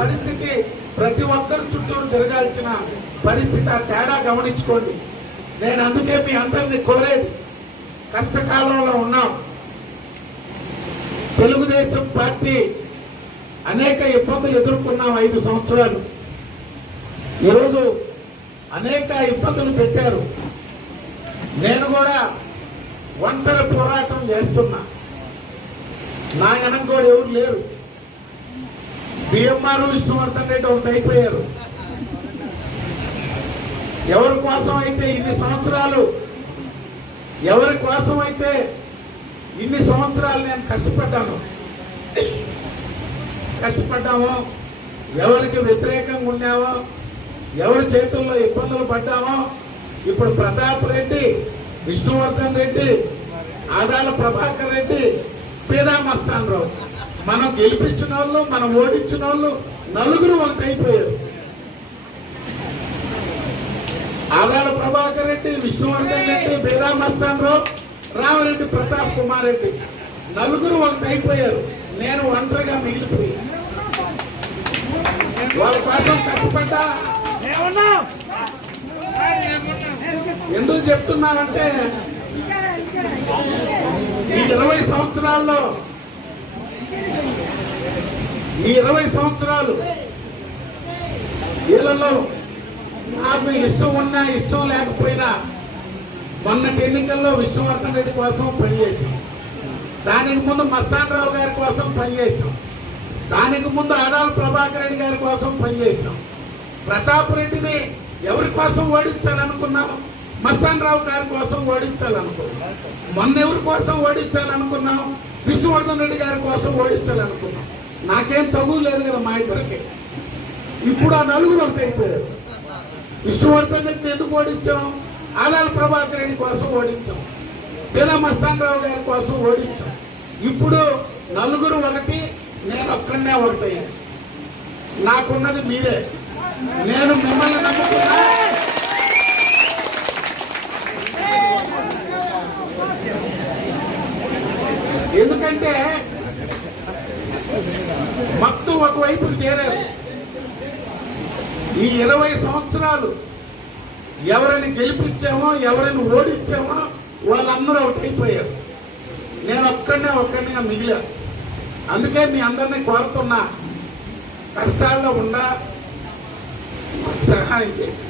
పరిస్థితి ప్రతి ఒక్కరు చుట్టూరు తిరగాల్సిన పరిస్థితి. ఆ తేడా గమనించుకోండి. నేను అందుకే మీ అందరినీ కోరేది, కష్టకాలంలో ఉన్నాం. తెలుగుదేశం పార్టీ అనేక ఇబ్బందులు ఎదుర్కొన్నాం 5 సంవత్సరాలు. ఈరోజు అనేక ఇబ్బందులు పెట్టారు. నేను కూడా ఒంటరి పోరాటం చేస్తున్నా. నా వెనక కూడా ఎవరు లేరు. బిఎంఆర్ విష్ణువర్ధన్ రెడ్డి ఒకటి అయిపోయారు. ఎవరి కోసం అయితే ఇన్ని సంవత్సరాలు నేను కష్టపడ్డామో, ఎవరికి వ్యతిరేకంగా ఉన్నామో, ఎవరి చేతుల్లో ఇబ్బందులు పడ్డామో, ఇప్పుడు ప్రతాప్ రెడ్డి, విష్ణువర్ధన్ రెడ్డి, ఆదాల ప్రభాకర్ రెడ్డి, పీదా మస్తాన్ రావు, మనం గెలిపించిన వాళ్ళు, మనం ఓడించిన వాళ్ళు నలుగురు ఒకటైపోయారు. ఆదాల ప్రభాకర్ రెడ్డి, విష్ణువర్ధన్ రెడ్డి, పీదా మస్తాన్ రావు, రామరెడ్డి ప్రతాప్ కుమార్ రెడ్డి నలుగురు ఒకటైపోయారు. నేను ఒంటరిగా మిగిలిపోయి వాళ్ళ కోసం కష్టపడ్డా. ఎందుకు చెప్తున్నానంటే ఈ 20 సంవత్సరాలు వీళ్ళలో నాకు ఇష్టం ఉన్నా ఇష్టం లేకపోయినా మొన్నటి ఎన్నికల్లో విష్ణువర్ధన్ రెడ్డి కోసం పనిచేశాం. దానికి ముందు మస్తాన్ రావు గారి కోసం పనిచేశాం. దానికి ముందు ఆదాల ప్రభాకర్ రెడ్డి గారి కోసం పనిచేశాం. ప్రతాప్ రెడ్డిని ఎవరి కోసం ఓడించాలనుకున్నాం? మస్తాన్ రావు గారి కోసం ఓడించాలనుకున్నాం. మొన్న ఎవరి కోసం ఓడించాలనుకున్నాం? విష్ణువర్ధన్ రెడ్డి గారి కోసం ఓడించాలనుకున్నాం. నాకేం తగులు లేదు కదా మా ఇద్దరికి. ఇప్పుడు ఆ నలుగురు ఒకటైపోయారు. విష్ణువర్ధన్ రెడ్డిని ఎందుకు ఓడించాం? ఆదాల ప్రభాకర్ రెడ్డి కోసం ఓడించాం. పీదా మస్తాన్ రావు గారి కోసం ఓడించాం. ఇప్పుడు నలుగురు ఒకటి, నేను ఒక్కడనే ఒకటయ్యాను. నాకున్నది మీరే. నేను మిమ్మల్ని నమ్ముకున్నా. ఎందుకంటే మొత్తం ఒకవైపు చేరారు. ఈ 20 సంవత్సరాలు ఎవరిని గెలిపించామో, ఎవరిని ఓడించామో వాళ్ళందరూ ఒకటైపోయారు. నేను ఒక్కడిగా మిగిలా. అందుకే మీ అందరినీ కోరుతున్నా, కష్టాల్లో ఉండా సహాయం చేయండి.